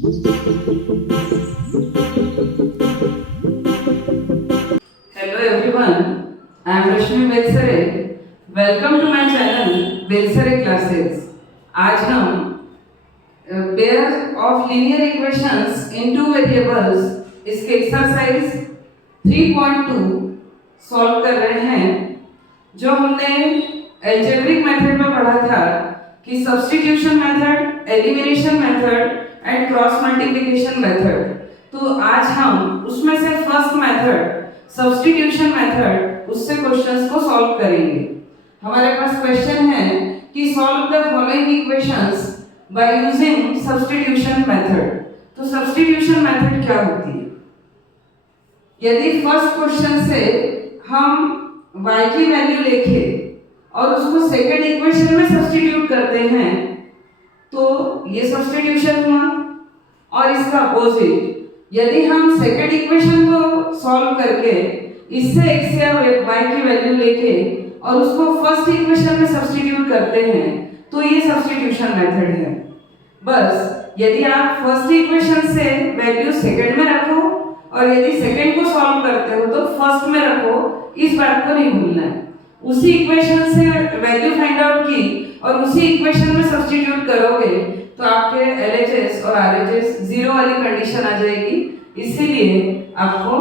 Hello everyone, I am Rashmi Belsare. Welcome to my channel Belsare Classes. आज हम pair of linear equations in two variables इसके exercise 3.2 solve कर रहे हैं। जो हमने अलजेब्रिक मेथड में पढ़ा था कि substitution method, elimination method and cross multiplication method, तो आज हम उसमें से फर्स्ट मेथड सब्स्टिट्यूशन मेथड उससे क्वेश्चंस को सॉल्व करेंगे। हमारे पास क्वेश्चन है कि solve the following equations by using substitution method. तो सब्स्टिट्यूशन मेथड क्या होती है? यदि फर्स्ट क्वेश्चन से हम y की वैल्यू लेके और उसको सेकंड इक्वेशन में सब्स्टिट्यूट करते हैं तो ये सब्स्टिट्यूशन हुआ। और इसका अपोजिट, यदि हम सेकंड इक्वेशन को सॉल्व करके इससे x या y की वैल्यू लेके और उसको फर्स्ट इक्वेशन में सब्स्टिट्यूट करते हैं तो ये सब्स्टिट्यूशन मेथड है। बस यदि आप फर्स्ट इक्वेशन से वैल्यू सेकंड में रखो और यदि सेकंड को सॉल्व करते हो तो फर्स्ट में रखो, इस बात को नहीं भूलना है। उसी इक्वेशन से वैल्यू फाइंड आउट की और उसी इक्वेशन में सब्स्टिट्यूट करोगे तो आपके LHS और RHS जीरो वाली कंडीशन आ जाएगी। इसीलिए आपको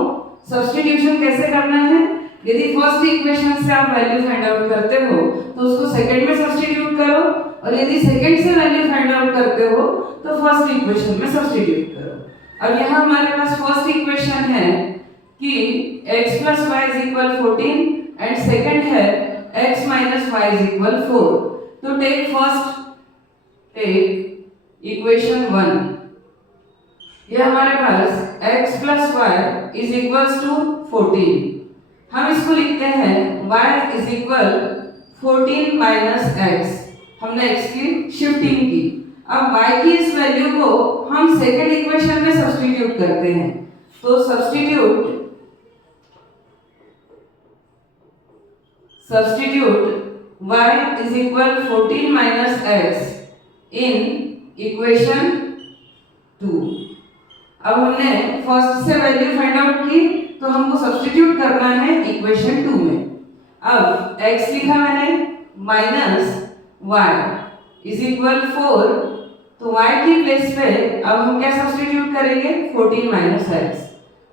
सब्स्टिट्यूशन कैसे करना है? यदि फर्स्ट इक्वेशन से आप वैल्यू फाइंड आउट करते हो तो उसको सेकंड में सब्स्टिट्यूट करो और यदि सेकंड से वैल्यू फाइंड आउट करते हो तो फर्स्ट इक्वेशन में सब्स्टिट्यूट करो। अब यहाँ हमारे पास फर्स्ट इक्वेशन है कि x plus y is equal 14 and second है x minus y is equal 4। तो टेक इक्वेशन 1। ये हमारे पास x plus y is equals to 14। हम इसको लिखते हैं y is equal 14 minus x। हमने x की शिफ्टिंग की। अब y की इस वैल्यू को हम सेकंड इक्वेशन में सब्स्टिट्यूट करते हैं। तो substitute y is equal 14 minus x in equation 2। अब हमने फर्स्ट से वैल्यू फाइंड आउट की तो हमको सब्स्टिट्यूट करना है इक्वेशन 2 में। अब x लिखा मैंने माइनस y इज इक्वल 4, तो y की प्लेस पे अब हम क्या सब्स्टिट्यूट करेंगे? 14 माइनस x।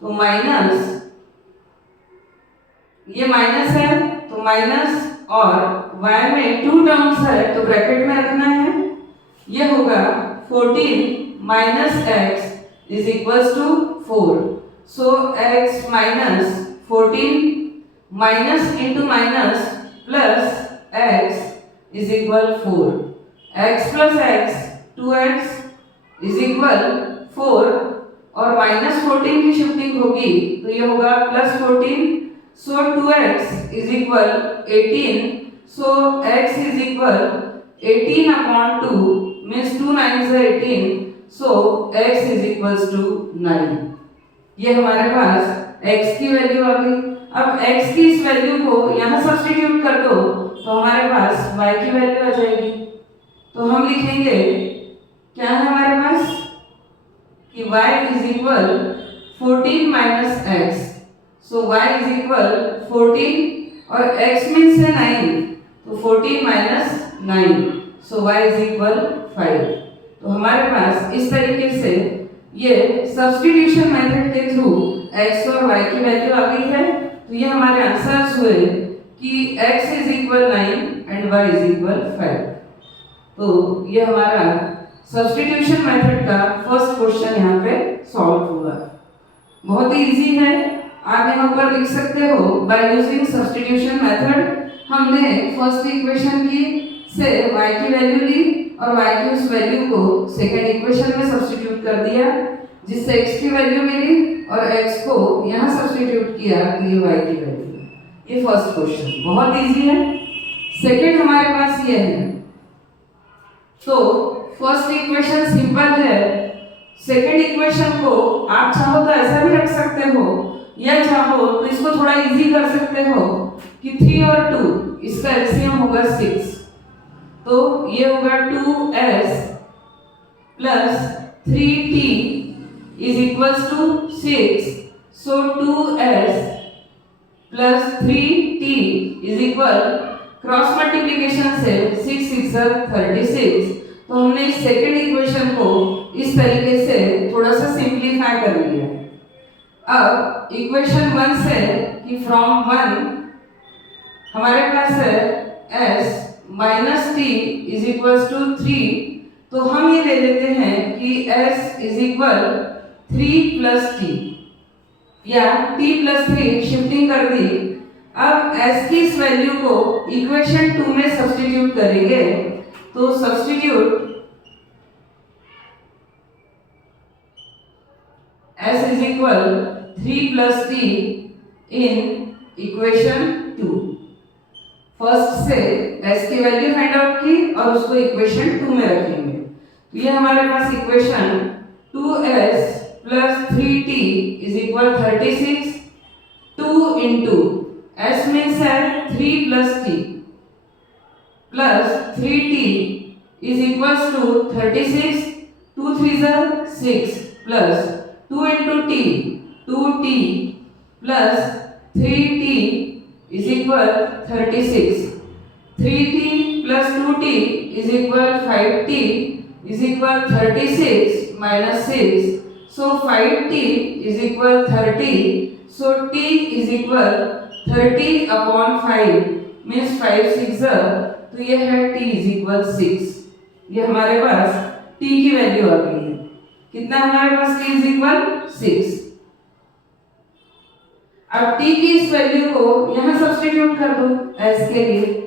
तो माइनस, ये माइनस है तो माइनस और y में 2 टर्म्स है तो ब्रैकेट में रखना है। ये होगा 14 minus x is equals to 4। So x minus 14 minus into minus plus x is equal 4। x plus x 2x is equal 4 और माइनस 14 की शिफ्टिंग होगी तो ये होगा plus 14। So 2x is equal 18। So x is equal 18 upon 2 means 2 9 से 18। सो x is equals to 9। ये हमारे पास x की वैल्यू आ गई। अब x की इस वैल्यू को यहाँ सब्स्टिट्यूट कर दो तो हमारे पास y की वैल्यू आ जाएगी। तो हम लिखेंगे क्या है हमारे पास कि y is equal 14 minus x। So y is equal 14 और x मीन्स है 9 तो 14 minus 9। So y is equal 5। तो हमारे पास इस तरीके से ये सब्स्टिट्यूशन मेथड के थ्रू x और y की वैल्यू आ गई है। तो ये हमारे आंसर्स हुए कि x is equal 9 and y is equal 5। तो ये हमारा सब्स्टिट्यूशन मेथड का फर्स्ट क्वेश्चन यहाँ पे सॉल्व हुआ। बहुत ही इजी है, आप यहाँ पर लिख सकते हो बाय यूजिंग सब्स्टिट्यूशन मेथड। हमने फर्स्ट इक्वेशन की से y की वैल्यू ली और y की उस वैल्यू को सेकंड इक्वेशन में सब्स्टिट्यूट कर दिया जिससे x की वैल्यू मिली और x को यहाँ सब्स्टिट्यूट किया तो ये y की वैल्यू। ये फर्स्ट क्वेश्चन बहुत इजी है। सेकंड हमारे पास ये है। तो फर्स्ट इक्वेशन सिंपल है। सेकंड इक्वेशन को आप चाहो तो ऐसा भी रख सकते हो या चाहो तो इसको थोड़ा इजी कर सकते हो कि 3 और 2 इसका एलसीएम होगा 6। तो ये होगा 2s plus 3t is equals to 6. So 2s plus 3t is equal, cross multiplication से 6 6 36, तो हमने इस सेकंड इक्वेशन को इस तरीके से थोड़ा सा सिंप्लीफाई कर लिया। अब इक्वेशन 1 से कि फ्रॉम 1 हमारे पास है s minus t is equals to 3, तो हम ये ले लेते हैं कि s is equal 3 plus t, या t प्लस 3 शिफ्टिंग कर दी। अब s की इस वैल्यू को इक्वेशन 2 में सब्स्टिट्यूट करेंगे, तो substitute s is equal 3 plus T in equation 2। First से s की वैल्यू फाइंड आउट की और उसको इक्वेशन 2 में रखेंगे, तो ये हमारे पास equation 2s plus 3t is equal 36। 2 into s means है 3 plus t plus 3t is equals to 36। 2 3 6 plus 2 into t 2t plus 3t is equal 36। 3t plus 2t is equal 5t is equal 36 minus 6, so 5t is equal 30, so t is equal 30 upon 5 means 5 6 तो ये है t is equal 6। ये हमारे पास t की value आ गई है। कितना हमारे पास t is equal 6। अब t की इस वैल्यू को यहाँ सब्स्टिट्यूट कर दो s के लिए।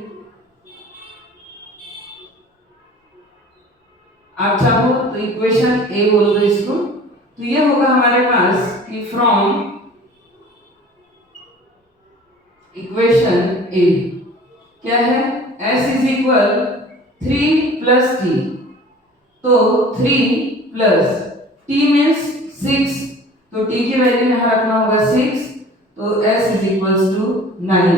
आप चाहो तो इक्वेशन a बोल दो इसको, तो ये होगा हमारे पास कि फ्रॉम इक्वेशन a क्या है, s is equal 3 plus t, तो 3 प्लस t मीन्स 6, तो t की वैल्यू यहाँ रखना होगा 6, तो s इज इक्वल्स टू 9।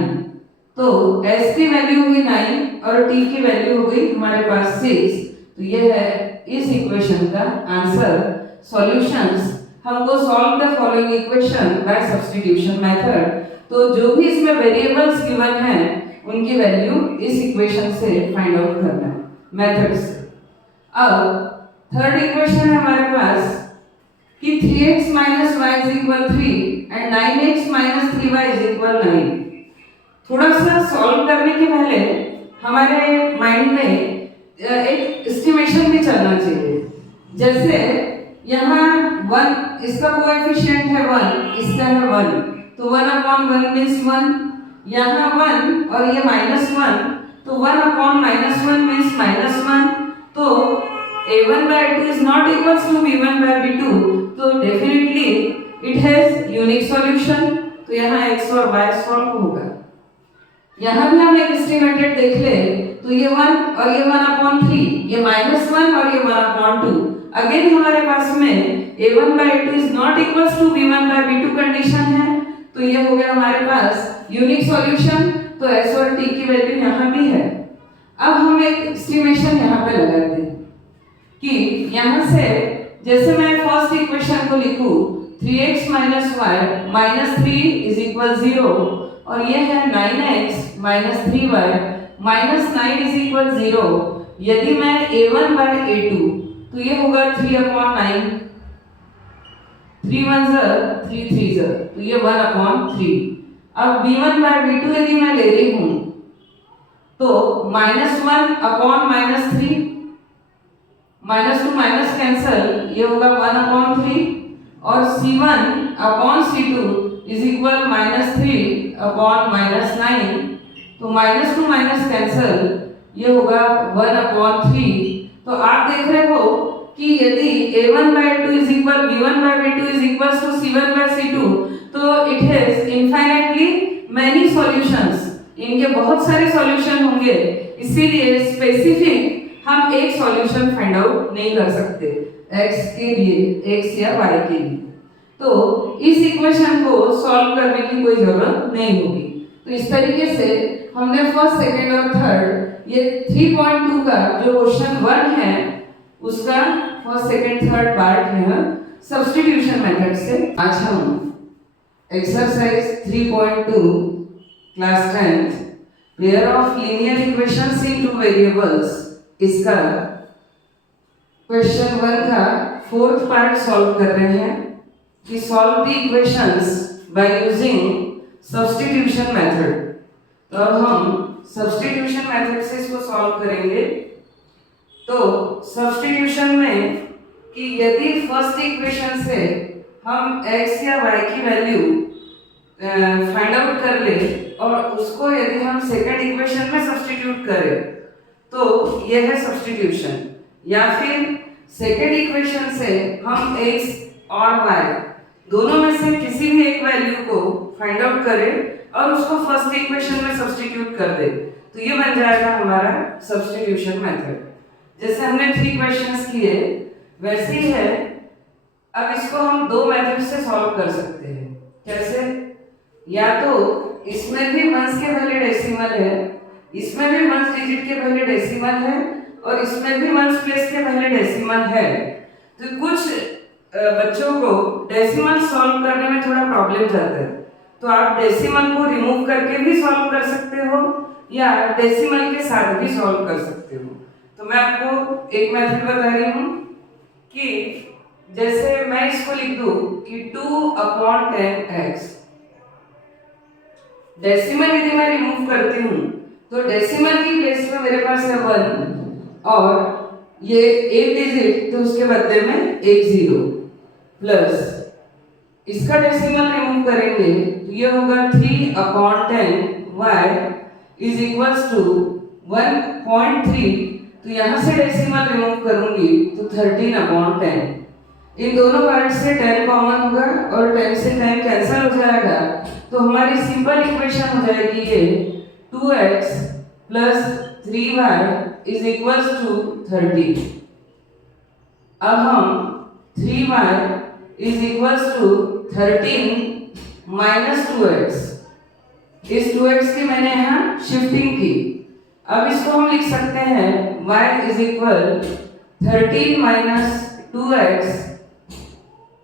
तो s की वैल्यू हुई 9 और t की वैल्यू हो गई हमारे पास 6, तो ये है इस इक्वेशन का आंसर। सॉल्यूशंस, हमको solve the following equation by substitution method, तो जो भी इसमें वेरिएबल्स गिवन हैं उनकी वैल्यू इस इक्वेशन से फाइंड आउट करना है मेथड से। अब थर्ड इक्वेशन है हमारे पास कि 3x minus y is equal 3 and 9x minus 3y is equal 9। थोड़ा सा सॉल्व करने के पहले हमारे माइंड में एक एस्टिमेशन भी चलना चाहिए। जैसे यहाँ 1, इसका कोएफिशिएंट है 1, इसका है 1, तो 1 अपॉन 1 मीन्स 1, यहाँ 1 और ये -1, तो 1 अपॉन -1 मीन्स -1, तो a1 by 2 is not equals to b1 by b2, तो definitely it has unique solution, तो यहाँ x और y सॉल्व होगा। यहाँ भी हम एक एस्टिमेटेड देख ले, तो ये 1 और ये 1 अपॉन 3, ये -1 और ये 1 अपॉन 2, अगेन हमारे पास में a1 by 2 is not equals to b1 by b2 condition है, तो ये हो गया हमारे पास यूनिक सॉल्यूशन, तो s और t की वैल्यू यहाँ भी है। अब हम एक एस्टिमेशन यहाँ पे लगाते हैं कि यहाँ से जैसे मैं फर्स्ट इक्वेशन को लिखूं 3x minus y minus 3 is equal 0, और ये है 9x minus 3y minus 9 is equal 0। यदि मैं a1 by a2, तो ये होगा 3 अपॉन 9, 3 1 3 3 तो ये 1 अपॉन 3। अब b1 by b2 यदि मैं ले रही हूँ तो -1 अपॉन -3, -2 माइनस कैंसल, ये होगा 1 अपॉन 3, और c1 upon c2 is equal -3 upon -9, तो -2 माइनस कैंसल, ये होगा 1 अपॉन 3। तो आप देख रहे हो कि यदि a1 by 2 is equal b1 by b2 is equals to c1 by c2, तो it has infinitely many solutions, इनके बहुत सारे सॉल्यूशन होंगे, इसीलिए स्पेसिफिक हम एक सॉल्यूशन फाइंड आउट नहीं कर सकते x के लिए, x या y के लिए। तो इस इक्वेशन को सॉल्व करने की कोई जरूरत नहीं होगी। तो इस तरीके से हमने फर्स्ट, सेकंड और थर्ड ये 3.2 का जो क्वेश्चन 1 है उसका फर्स्ट सेकंड थर्ड पार्ट है सब्स्टिट्यूशन मेथड से। आज हम exercise 3.2 class 10th pair of linear equations in two variables इसका क्वेश्चन 1 का फोर्थ पार्ट सॉल्व कर रहे हैं कि solve the equations by using substitution method. तो अब हम सब्स्टिट्यूशन मेथड से इसको सॉल्व करेंगे। तो सब्स्टिट्यूशन में कि यदि फर्स्ट इक्वेशन से हम x या y की वैल्यू फाइंड आउट कर ले और उसको यदि हम सेकंड इक्वेशन में सब्स्टिट्यूट करें तो यह है सब्स्टिट्यूशन। या फिर सेकंड इक्वेशन से हम x और y दोनों में से किसी भी एक वैल्यू को फाइंड आउट करें और उसको फर्स्ट इक्वेशन में सब्स्टिट्यूट कर दे तो ये बन जाएगा हमारा सब्स्टिट्यूशन मेथड। जैसे हमने 3 क्वेश्चंस किए वैसे ही है। अब इसको हम 2 मेथड से सॉल्व कर सकते हैं। कैसे? या तो इसमें भी वंस के पहले डेसिमल है, इसमें भी वंस डिजिट के पहले डेसिमल है और इसमें भी वंस प्लेस के पहले डेसिमल है। तो कुछ बच्चों को डेसिमल सॉल्व करने में थोड़ा प्रॉब्लम जाता है तो आप डेसिमल को रिमूव करके भी सॉल्व कर सकते हो या डेसिमल के साथ भी सॉल्व कर सकते हो। तो मैं आपको एक मेथड बता रही हूँ कि जैसे मैं इसको लिख दूं कि 2/10x। डेसिमल यदि मैं रिमूव करती हूँ तो डेसिमल की प्लेस में मेरे पास है 1 और ये एक डिजिट तो उसके बदले में एक 0 प्लस इसका डेसिमल रिमूव करेंगे तो ये होगा 3/10y इज इक्वल्स टू 1.3। तो यहाँ से डेसिमल रिमूव करूंगी तो 13/10। इन दोनों पार्ट से 10 कॉमन होगा और 10 से 10 कैंसिल हो जाएगा तो हमारी सिंपल इक्वेशन हो जाएगी ये 2x plus 3y is equals to 30। अब हम 3y is equals to 13 minus 2x। इस 2x की मैंने यहाँ शिफ्टिंग की। अब इसको हम लिख सकते हैं y is equal 13 minus 2x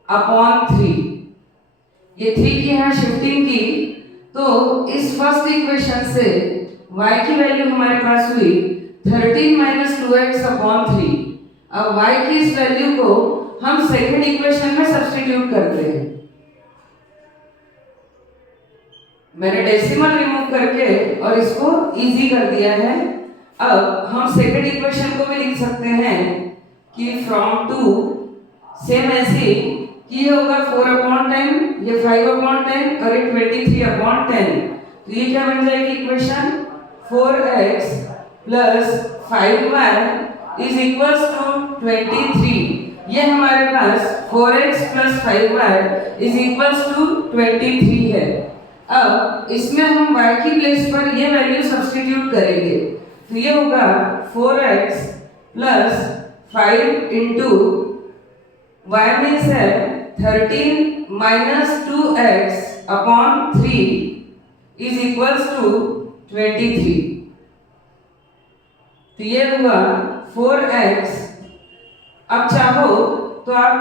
upon 3। ये 3 की यहाँ शिफ्टिंग की तो इस फर्स्ट इक्वेशन से y की वैल्यू हमारे पास हुई 13 माइनस 2x अपॉन 3। अब y की इस वैल्यू को हम सेकंड इक्वेशन में सब्स्टिट्यूट करते हैं। मैंने डेसिमल रिमूव करके और इसको इजी कर दिया है। अब हम सेकंड इक्वेशन को भी लिख सकते हैं कि फ्रॉम 2 सेम ऐसे कि ये होगा 4/10 ये 5/10 और ये 23/10। तो ये क्या बन जाएगी equation 4x plus 5y is equals to 23। ये हमारे पास 4x plus 5y is equals to 23 है। अब इसमें हम y की प्लेस पर ये वैल्यू सब्स्टिट्यूट करेंगे तो ये होगा 4x plus 5 into y means है 13 minus 2x upon 3 is equals to 23। तो ये हुआ 4x। अब चाहो तो आप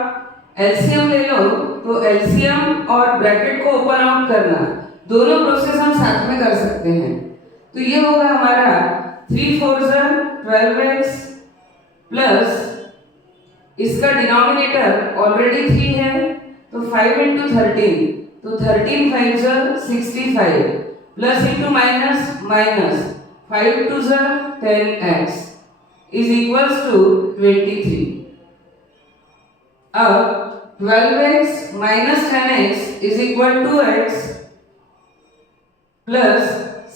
एलसीएम ले लो तो एलसीएम और ब्रैकेट को ओपन आउट करना दोनों प्रोसेस हम साथ में कर सकते हैं। तो ये होगा हमारा 3 4 12x प्लस इसका डिनोमिनेटर ऑलरेडी 3 है तो 5 इंटू 13 तो 13 5 65 plus into minus minus 5 2 10x is equals to 23। अब 12x minus 10x is equal to x plus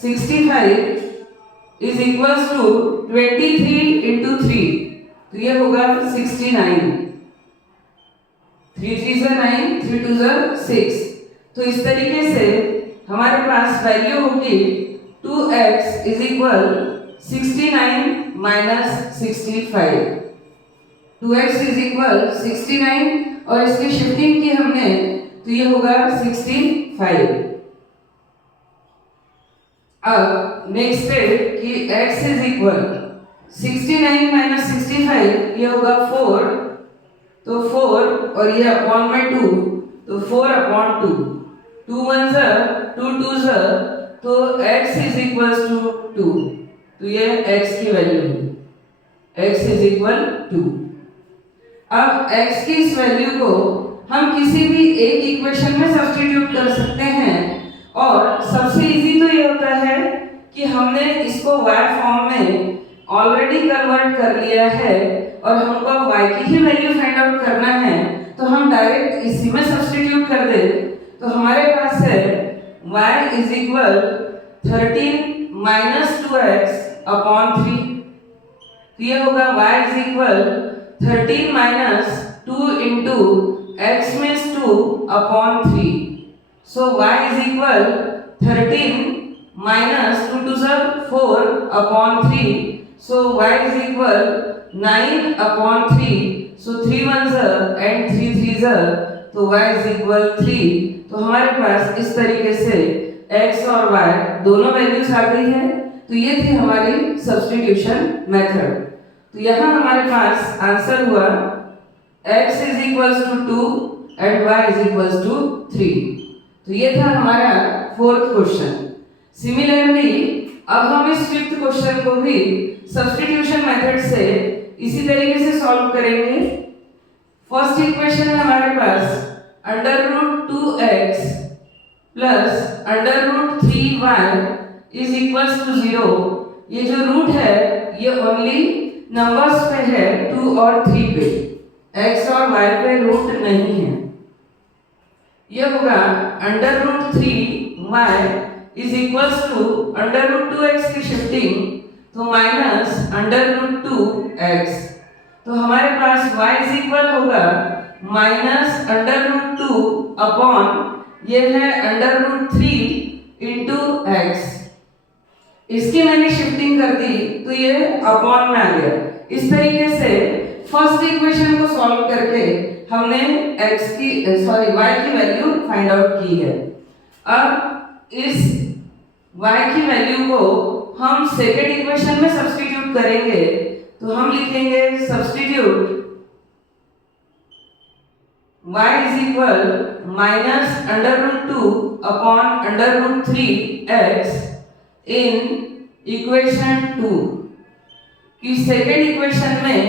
65 is equals to 23 into 3 तो ये होगा 69। 3 3 9 3 2 6। तो इस तरीके से हमारे पास वैल्यू होगी 2x is equal 69 minus 65। 2x is equal 69 और इसकी शिफ्टिंग की हमने तो ये होगा 65। अब नेक्स्ट है कि x इज इक्वल 69 माइनस 65 ये होगा 4, तो 4 और ये अपॉन में 2, तो 4 अपॉन 2, 2 1 2 2 तो x इज इक्वल टू 2, तो ये x की वैल्यू है, x इज इक्वल 2। अब x की इस वैल्यू को हम किसी भी एक इक्वेशन में सब्स्टिट्यूट कर सकते हैं, और सबसे इजी तो ये होता है कि हमने इसको y फॉर्म में ऑलरेडी कन्वर्ट कर लिया है और हमको y की ही वैल्यू फाइंड आउट करना है, तो हम डायरेक्ट इसी में सब्स्टिट्यूट कर दे। तो हमारे पास है y is equal 13 minus 2x upon 3, तो ये होगा y is equal 13 minus 2 into x means 2 upon 3, so y is equal 13 minus 2 2 4 upon 3, so y is equal 9 upon 3, so 3 1s and 3 3s, तो y is equal 3। तो हमारे पास इस तरीके से x और y दोनों वैल्यूज आ गई है। तो ये थी हमारी सब्स्टिट्यूशन मेथड। तो यहाँ हमारे पास आंसर हुआ x is equals to 2 and y is equals to 3। तो ये था हमारा फोर्थ क्वेश्चन। सिमिलरली अब हम इस फिफ्थ क्वेश्चन को भी सब्स्टिट्यूशन मेथड से इसी तरीके से सॉल्व करेंगे। फर्स्ट इक्वेशन है हमारे पास under root 2x plus under root 3y is equals to 0। ये जो रूट है ये ओनली नंबर्स पे है, 2 और 3 पे, x और y पे रूट नहीं है। ये होगा under root 3y is equals to under root 2x की शिफ्टिंग, तो माइनस अंडर रूट 2x, तो हमारे पास y इज इक्वल होगा माइनस अंडर रूट 2 अपॉन ये है अंडर रूट 3 इंटू x। इसकी मैंने शिफ्टिंग कर दी तो ये अपॉन में आ गया। इस तरीके से फर्स्ट इक्वेशन को सॉल्व करके हमने y की वैल्यू फाइंड आउट की है। अब इस y की वैल्यू को हम सेकेंड इक्वेशन में सब्स्टिट्यूट करेंगे, तो हम लिखेंगे substitute y is equal minus under root 2 upon under root 3x in equation 2 की सेकेंड इक्वेशन में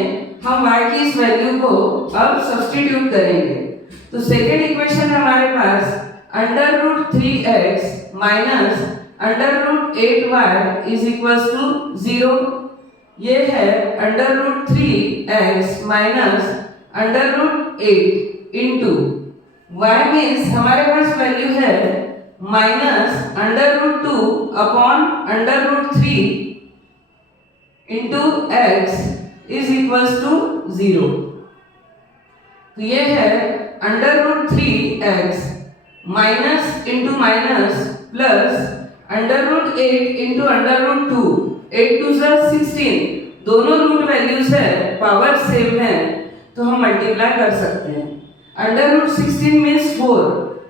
हम y की इस वैल्यू को अब सब्स्टिट्यूट करेंगे। तो सेकेंड इक्वेशन हमारे पास under root 3x minus under root 8y is equals to 0। ये है under root 3x minus under root 8 into y means हमारे पास वैल्यू है minus under root 2 upon under root 3 into x is equals to 0। तो ये है under root 3x minus into minus plus under root 8 into under root 2, 8 2 16, दोनों root values है, power same है, तो हम मल्टीप्लाई कर सकते हैं। अंडर रूट 16 मीन्स 4,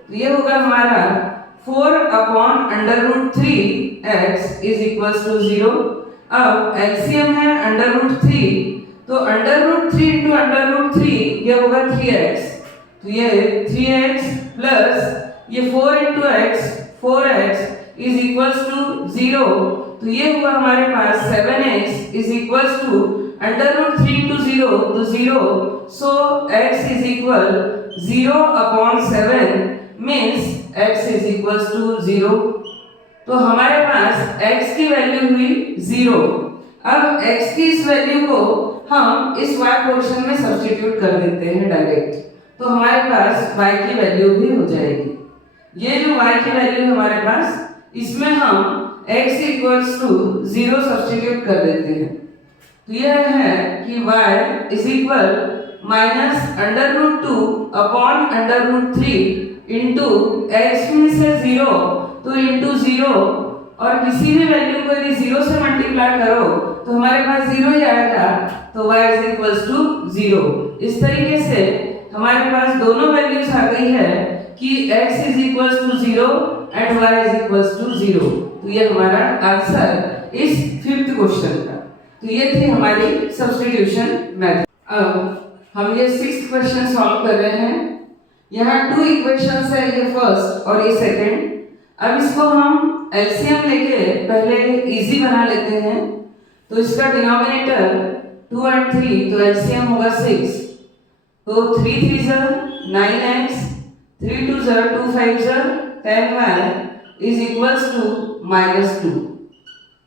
तो ये होगा हमारा 4 upon under root 3x is equals to 0। अब एलसीएम है अंडर रूट 3, तो under root 3 into under root 3 ये होगा 3x, तो ये 3x प्लस ये 4 into x 4x is equals to 0, तो ये हुआ हमारे पास 7x is equals to under root 3 into 0 तो 0, so x is equal 0 upon 7 means x is equals to 0। तो हमारे पास x की वैल्यू हुई 0। अब x की इस वैल्यू को हम इस y पोर्शन में सब्स्टिट्यूट कर देते हैं डायरेक्ट, तो हमारे पास y की वैल्यू भी हो जाएगी। ये जो y की वैल्यू है हमारे पास, इसमें हम x इक्वल्स टू 0 सब्स्टिट्यूट कर देते हैं, तो यह है कि y is equal minus under root 2 upon under root 3 into x में से 0 तो इंटू 0, और किसी भी वैल्यू को यदि 0 से मल्टीप्लाई करो तो हमारे पास 0 ही आएगा, तो y इज इक्वल्स टू 0। इस तरीके से हमारे पास दोनों वैल्यूज आ गई है कि x is equals to 0 and y is equals to 0। तो ये हमारा आंसर इस फिफ्थ क्वेश्चन का। तो ये थी हमारी सब्स्टिट्यूशन मेथड। अब हम ये 6th क्वेश्चन सॉल्व कर रहे हैं। यहाँ 2 इक्वेशंस है, ये फर्स्ट और ये सेकंड। अब इसको हम एलसीएम लेके पहले इजी बना लेते हैं। तो इसका डिनोमिनेटर 2 और 3, तो एलसीएम होगा 6। तो 3 3 9x, 3 2 2 5 10y is equals to -2।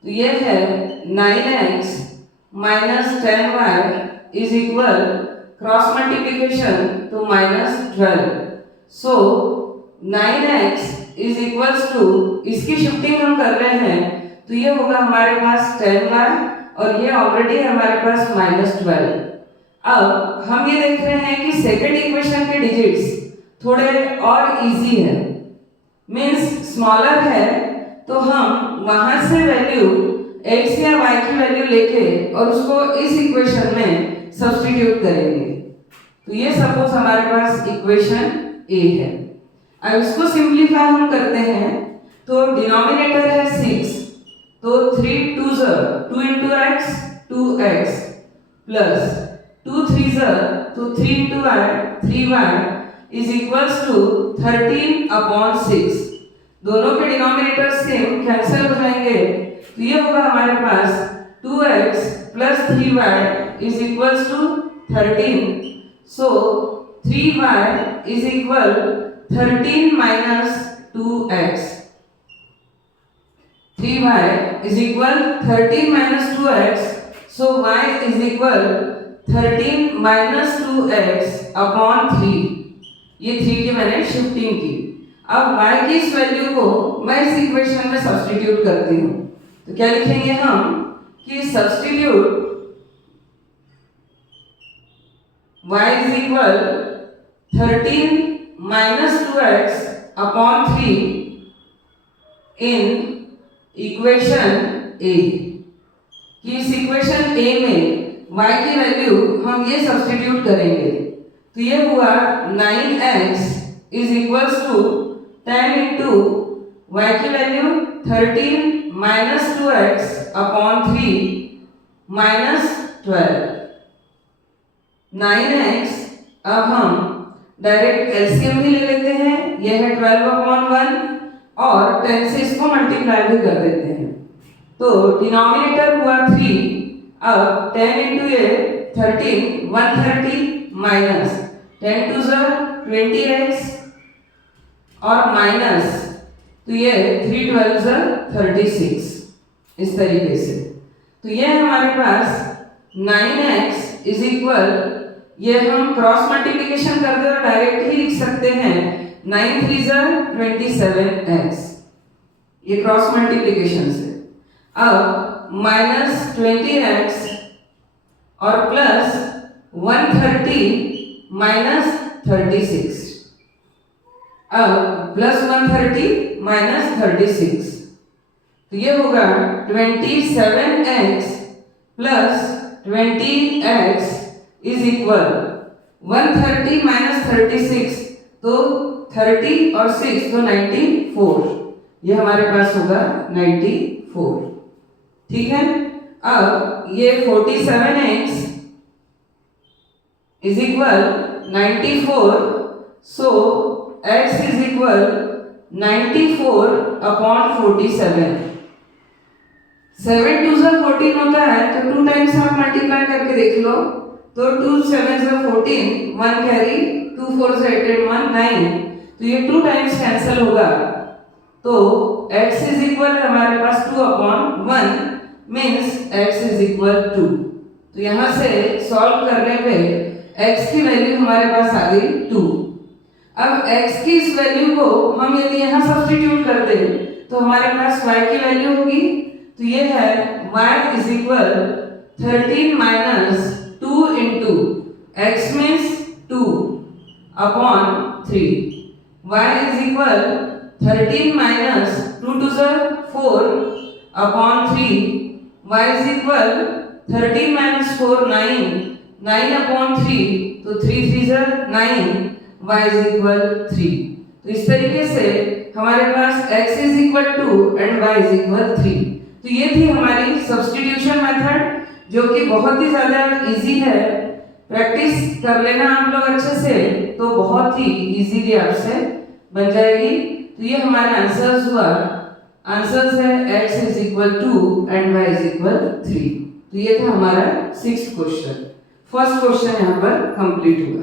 तो ये है 9x minus 10y is equal cross multiplication तो -12। सो 9x इज इक्वल्स टू, इसकी शिफ्टिंग हम कर रहे हैं तो ये होगा हमारे पास 10y और ये ऑलरेडी है हमारे पास -12। अब हम ये देख रहे हैं कि सेकंड इक्वेशन के डिजिट्स थोड़े और इजी है, मीन्स स्मॉलर है। तो हम वहां से वैल्यू x या y की वैल्यू लेके और उसको इस इक्वेशन में सब्स्टिट्यूट करेंगे। तो ये सपोज हमारे पास इक्वेशन a है। अब इसको सिंपलीफाई हम करते हैं तो डिनोमिनेटर है 6, तो 3 2 2 into x 2x प्लस 2 3 तो 3 into y 3y is equals to 13/6। दोनों के डिनोमिनेटर सेम कैंसिल हो जाएंगे तो ये होगा हमारे पास 2x plus 3y is equals to 13। So 3y is equal 13 minus 2x। 3y is equal 13 minus 2x, so y is equal 13 minus 2x upon 3। ये 3 की मैंने शिफ्टिंग की। अब y की इस वैल्यू को मैं इस इक्वेशन में सब्स्टिट्यूट करती हूँ। तो क्या लिखेंगे हम कि substitute y is equal 13 minus 2x upon 3 in equation a। कि इस इक्वेशन a में y की वैल्यू हम ये सब्स्टिट्यूट करेंगे तो ये हुआ 9x is equals to 10 into y की value 13 minus 2x upon 3 minus 12। 9x अब हम डायरेक्ट एलसीएम भी ले लेते हैं, यह है 12/1 और 10 से इसको मल्टीप्लाई भी कर देते हैं। तो डिनोमिनेटर हुआ 3, अब 10 इंटू ये 13 130 माइनस 10 2 20x और माइनस तो ये 3 12 36 इस तरीके से। तो ये हमारे पास 9x इज इक्वल, ये हम क्रॉस मल्टीप्लिकेशन कर दे और डायरेक्ट ही लिख सकते हैं 9 3 27x, ये क्रॉस मल्टीप्लिकेशन से। अब माइनस 20x और प्लस 130 माइनस 36। अब प्लस 130 माइनस 36 तो ये होगा 27x plus 20x is equal 130 minus 36 तो 30 और 6 तो 94, ये हमारे पास होगा 94। ठीक है। अब ये 47x is equal 94, so x is equal 94/47। 7 2 14 होता है तो 2 टाइम्स आप मल्टीप्लाई करके देख लो तो 2 7 14, 1 कैरी, 2 4 8 1 9, तो ये 2 टाइम्स कैंसिल होगा तो x इज इक्वल हमारे पास 2/1 मीन्स x इज इक्वल 2। तो यहाँ से सॉल्व करने पे x की वैल्यू हमारे पास आ गई 2। अब x की इस वैल्यू को हम यदि यहाँ सब्स्टिट्यूट कर दें तो हमारे पास y की वैल्यू होगी, तो ये है y is equal 13 minus 2 into x means 2 upon 3। y is equal 13 minus 2 2 4 upon 3। y is equal 13 minus 4 9 upon 3 तो 3 3 9, y इज इक्वल 3। तो इस तरीके से हमारे पास x is equal 2 and y is equal 3। तो ये थी हमारी सब्स्टिट्यूशन मेथड। जो कि बहुत ही ज़्यादा इजी है। प्रैक्टिस कर लेना आप लोग अच्छे से तो बहुत ही इजीली आपसे बन जाएगी। तो ये हमारा आंसर्स हुआ। आंसर्स है x is equal to and y is equal 3। तो ये था हमारा 6th क्वेश्चन। फर्स्ट क्वेश्चन यहाँ पर कंप्लीट हुआ।